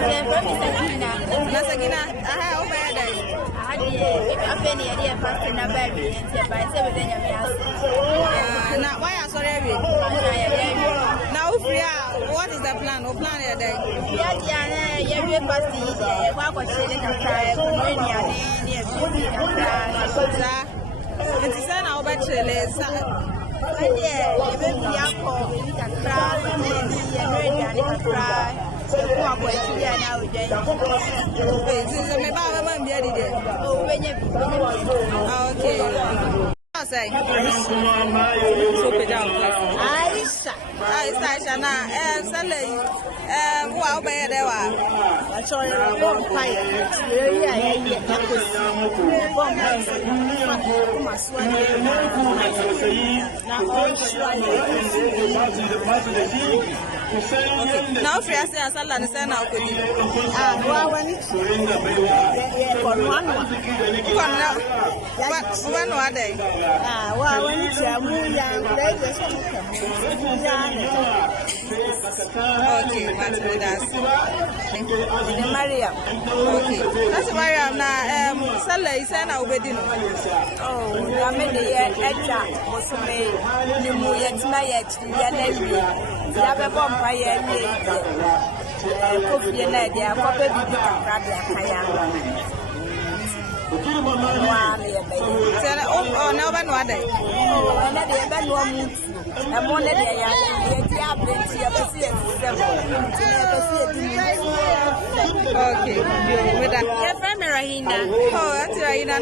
Yeah, from Sagina. Nasagina, aha, obeda. I penny a dear pastor na baby and by 7 years. Now, why are sorry? Now, what is the plan? What plan a day? Yeah, you're pasty. What was said in the time when you're near it is an overchillis. Yeah, even the alcohol, we can cry, and then cry. So, what was here nowadays? Oh, when you okay. Say, Aisha, Sally, wow, by the way. I saw you on fire. Now, if you say, I saw Lana now, could you? One are they? Okay, that's with us. Maria. Okay, that's Maria. Now, Sally is an obedient. Oh, I made the extra was made. The Muyet Mayet, the other vampire. Coffee and idea, probably grab their kayak. Oh, no one one day. Oh, and then one moves. And one day, okay, with that. Your friend Rahina. Oh, that's Rahina.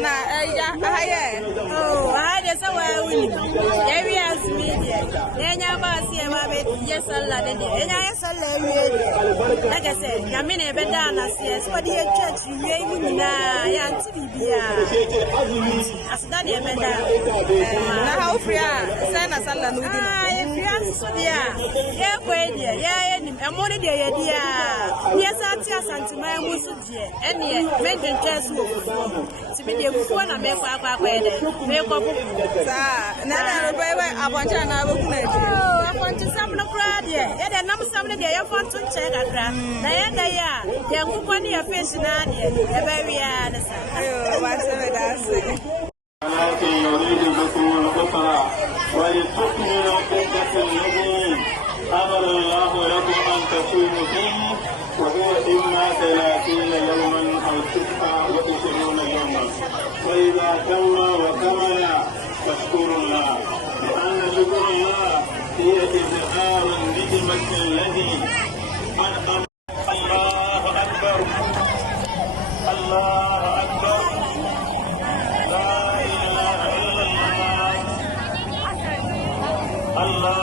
Oh, I just saw where we areas media. Then I was here, yes, a lot. And I saw like I said, Yamina Bedana says, what do you church? You may be as that you how free send us a lot. If you are so dear, yeah, and more dear, yes, Asante Mampong, and yet, make the test to be the one I make up. I want to know. I want to summon a crowd, yeah, and I'm summoning the air to check a crowd. Diana, young woman, your face, and a very honest. What's the أمر الله لكم أن تصوموا فيه وهو إما 30 يوما أو 29 يوما فإذا تم وكمل فاشكروا الله لأن شكر الله هي إظهار نعمة الذي أنعم. الله أكبر الله أكبر لا إله إلا الله الله